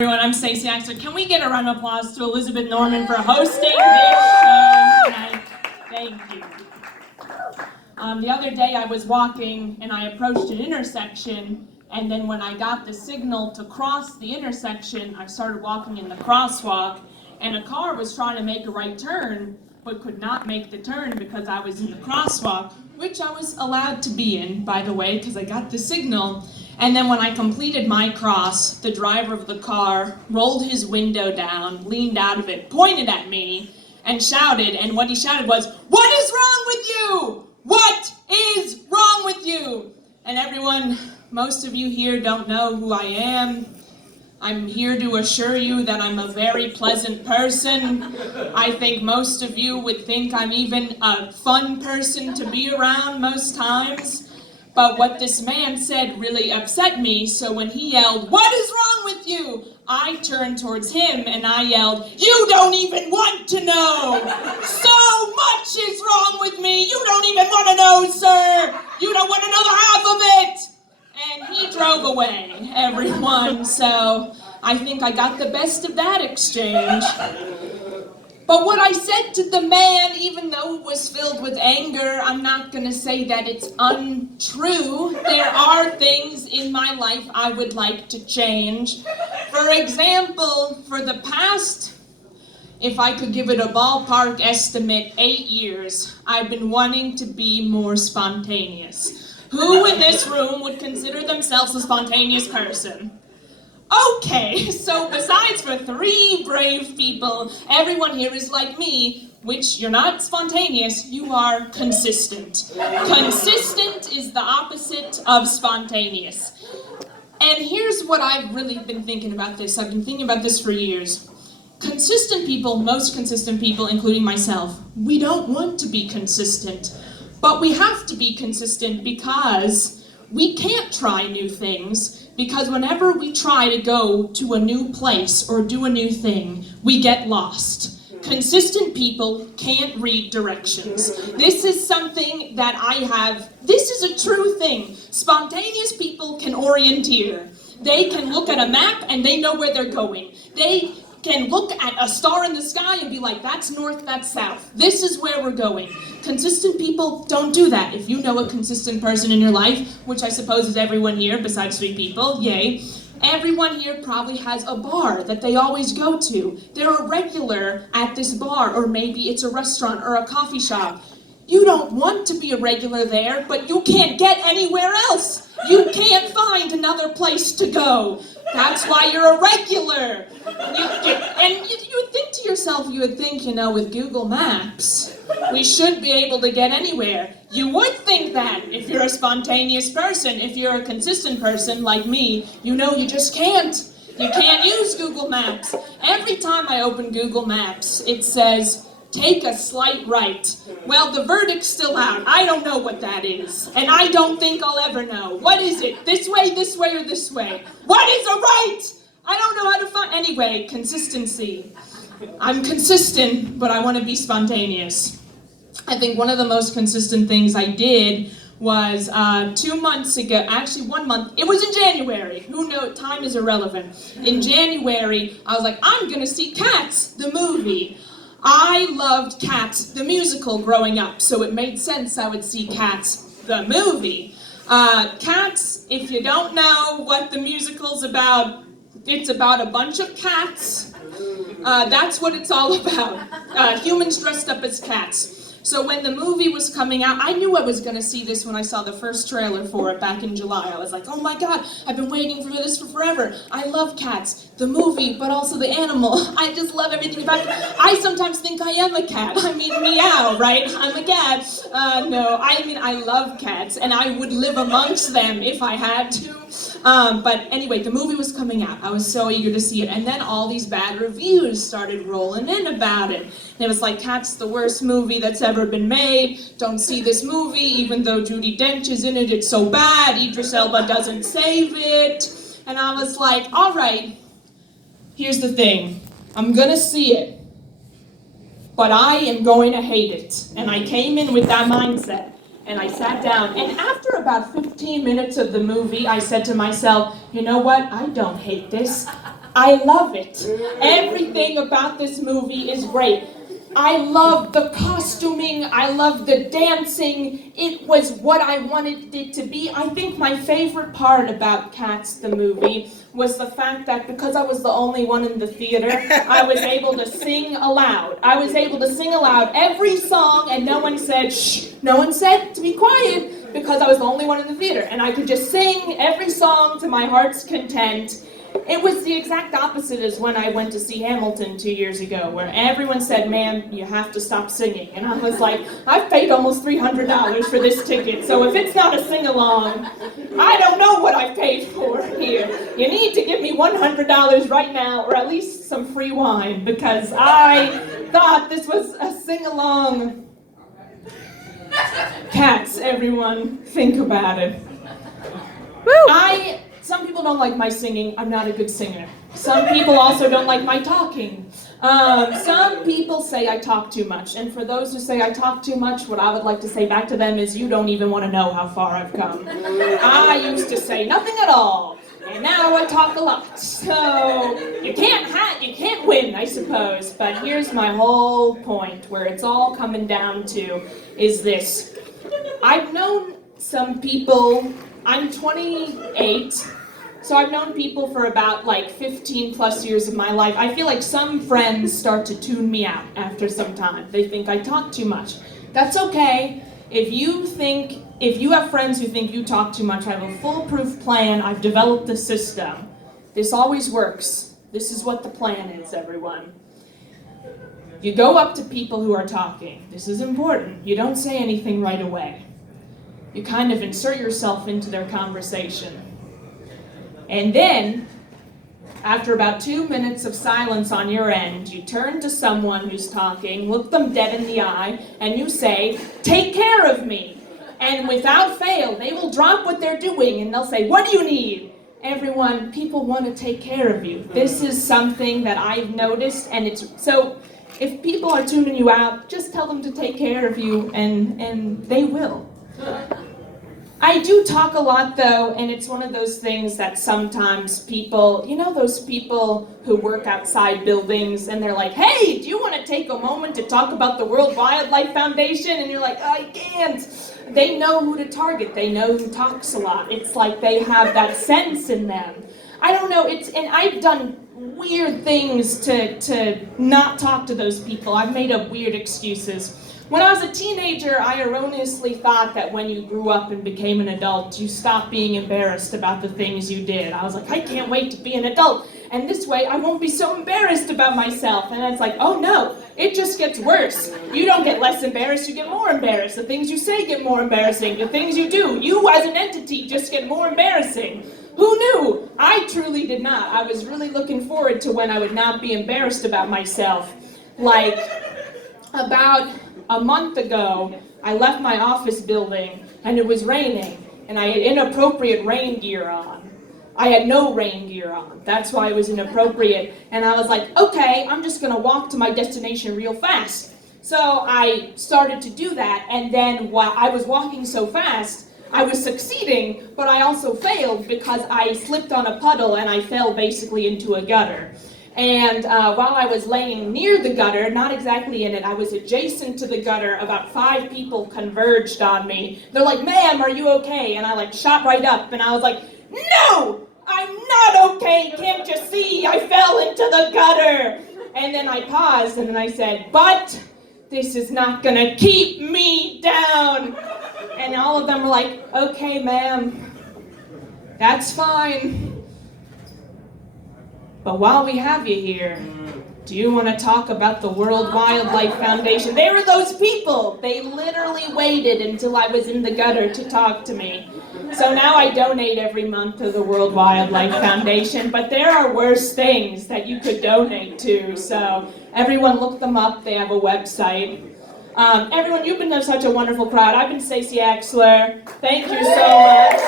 Everyone, I'm Stacey Axter. Can we get a round of applause to Elizabeth Norman for hosting this show tonight? Thank you. The other day I was walking and I approached an intersection, and then when I got the signal to cross the intersection, I started walking in the crosswalk, and a car was trying to make a right turn, but could not make the turn because I was in the crosswalk, which I was allowed to be in, by the way, because I got the signal. And then when I completed my cross, the driver of the car rolled his window down, leaned out of it, pointed at me, and shouted, and what he shouted was, "What is wrong with you? What is wrong with you?" And everyone, most of you here don't know who I am. I'm here to assure you that I'm a very pleasant person. I think most of you would think I'm even a fun person to be around most times. But what this man said really upset me, so when he yelled, "What is wrong with you?" I turned towards him and I yelled, "You don't even want to know! So much is wrong with me! You don't even want to know, sir! You don't want to know the half of it!" And he drove away, everyone, so I think I got the best of that exchange. But what I said to the man, even though it was filled with anger, I'm not going to say that it's untrue. There are things in my life I would like to change. For example, for the past, if I could give it a ballpark estimate, 8 years, I've been wanting to be more spontaneous. Who in this room would consider themselves a spontaneous person? Okay, so besides for 3 brave people, everyone here is like me, which you're not spontaneous, you are consistent. Consistent is the opposite of spontaneous. And here's what I've really been thinking about this. I've been thinking about this for years. Consistent people, most consistent people, including myself, we don't want to be consistent, but we have to be consistent because we can't try new things, because whenever we try to go to a new place or do a new thing, we get lost. Consistent people can't read directions. This is something that this is a true thing. Spontaneous people can orienteer. They can look at a map and they know where they're going. They can look at a star in the sky and be like, that's north, that's south. This is where we're going. Consistent people don't do that. If you know a consistent person in your life, which I suppose is everyone here besides 3 people, yay, everyone here probably has a bar that they always go to. They're a regular at this bar, or maybe it's a restaurant or a coffee shop. You don't want to be a regular there, but you can't get anywhere else. You can't find another place to go. That's why you're a regular. You would think to yourself, with Google Maps, we should be able to get anywhere. You would think that if you're a spontaneous person. If you're a consistent person like me, you just can't. You can't use Google Maps. Every time I open Google Maps, it says, "Take a slight right." Well, the verdict's still out. I don't know what that is. And I don't think I'll ever know. What is it? This way, or this way? What is a right? I don't know how to find. Anyway, consistency. I'm consistent, but I want to be spontaneous. I think one of the most consistent things I did was 2 months ago, actually 1 month, it was in January. Who knows? Time is irrelevant. In January, I was like, I'm going to see Cats, the movie. I loved Cats, the musical, growing up, so it made sense I would see Cats, the movie. Cats, if you don't know what the musical's about, it's about a bunch of cats. That's what it's all about. Humans dressed up as cats. So when the movie was coming out, I knew I was going to see this when I saw the first trailer for it back in July. I was like, oh my god, I've been waiting for this for forever. I love Cats, the movie, but also the animal. I just love everything about it. I sometimes think I am a cat. I mean, meow, right? I'm a cat. I love cats, and I would live amongst them if I had to. But anyway, the movie was coming out. I was so eager to see it. And then all these bad reviews started rolling in about it. And it was like, Cats, the worst movie that's ever been made. Don't see this movie, even though Judi Dench is in it. It's so bad. Idris Elba doesn't save it. And I was like, all right, here's the thing. I'm going to see it, but I am going to hate it. And I came in with that mindset. And I sat down, and after about 15 minutes of the movie, I said to myself, you know what? I don't hate this. I love it. Everything about this movie is great. I love the costuming, I love the dancing. It was what I wanted it to be. I think my favorite part about Cats the movie was the fact that because I was the only one in the theater, I was able to sing aloud. I was able to sing aloud every song and no one said shh. No one said to be quiet because I was the only one in the theater and I could just sing every song to my heart's content. It was the exact opposite as when I went to see Hamilton 2 years ago, where everyone said, "Ma'am, you have to stop singing." And I was like, I've paid almost $300 for this ticket, so if it's not a sing-along, I don't know what I've paid for here. You need to give me $100 right now, or at least some free wine, because I thought this was a sing-along. Cats, everyone, think about it. Some people don't like my singing. I'm not a good singer. Some people also don't like my talking. Some people say I talk too much. And for those who say I talk too much, what I would like to say back to them is you don't even want to know how far I've come. I used to say nothing at all. And now I talk a lot. So you can't win, I suppose. But here's my whole point, where it's all coming down to, is this. I've known some people. I'm 28, so I've known people for about 15 plus years of my life. I feel like some friends start to tune me out after some time. They think I talk too much. That's okay. If you have friends who think you talk too much, I have a foolproof plan. I've developed the system. This always works. This is what the plan is, everyone. You go up to people who are talking. This is important. You don't say anything right away. You kind of insert yourself into their conversation. And then, after about 2 minutes of silence on your end, you turn to someone who's talking, look them dead in the eye, and you say, "Take care of me." And without fail, they will drop what they're doing and they'll say, "What do you need?" Everyone, people want to take care of you. This is something that I've noticed, and so if people are tuning you out, just tell them to take care of you, and they will. I do talk a lot though, and it's one of those things that sometimes people, those people who work outside buildings and they're like, "Hey, do you want to take a moment to talk about the World Wildlife Foundation?" And you're like, "I can't." They know who to target. They know who talks a lot. It's like they have that sense in them. I don't know, and I've done weird things to not talk to those people. I've made up weird excuses. When I was a teenager, I erroneously thought that when you grew up and became an adult, you stopped being embarrassed about the things you did. I was like, I can't wait to be an adult, and this way I won't be so embarrassed about myself. And it's like, oh no, it just gets worse. You don't get less embarrassed, you get more embarrassed. The things you say get more embarrassing. The things you do, you as an entity just get more embarrassing. Who knew? I truly did not. I was really looking forward to when I would not be embarrassed about myself. About a month ago, I left my office building and it was raining and I had inappropriate rain gear on. I had no rain gear on. That's why it was inappropriate. And I was like, okay, I'm just gonna walk to my destination real fast. So I started to do that, and then while I was walking so fast, I was succeeding, but I also failed because I slipped on a puddle and I fell basically into a gutter. And while I was laying near the gutter, not exactly in it, I was adjacent to the gutter, about 5 people converged on me. They're like, "Ma'am, are you okay?" And I shot right up and I was like, "No, I'm not okay, can't you see? I fell into the gutter." And then I paused and then I said, "But this is not gonna keep me down." And all of them were like, "Okay, ma'am, that's fine. But while we have you here, do you want to talk about the World Wildlife Foundation?" They were those people. They literally waited until I was in the gutter to talk to me. So now I donate every month to the World Wildlife Foundation, but there are worse things that you could donate to. So everyone look them up. They have a website. Everyone, you've been such a wonderful crowd. I've been Stacey Axler. Thank you so much.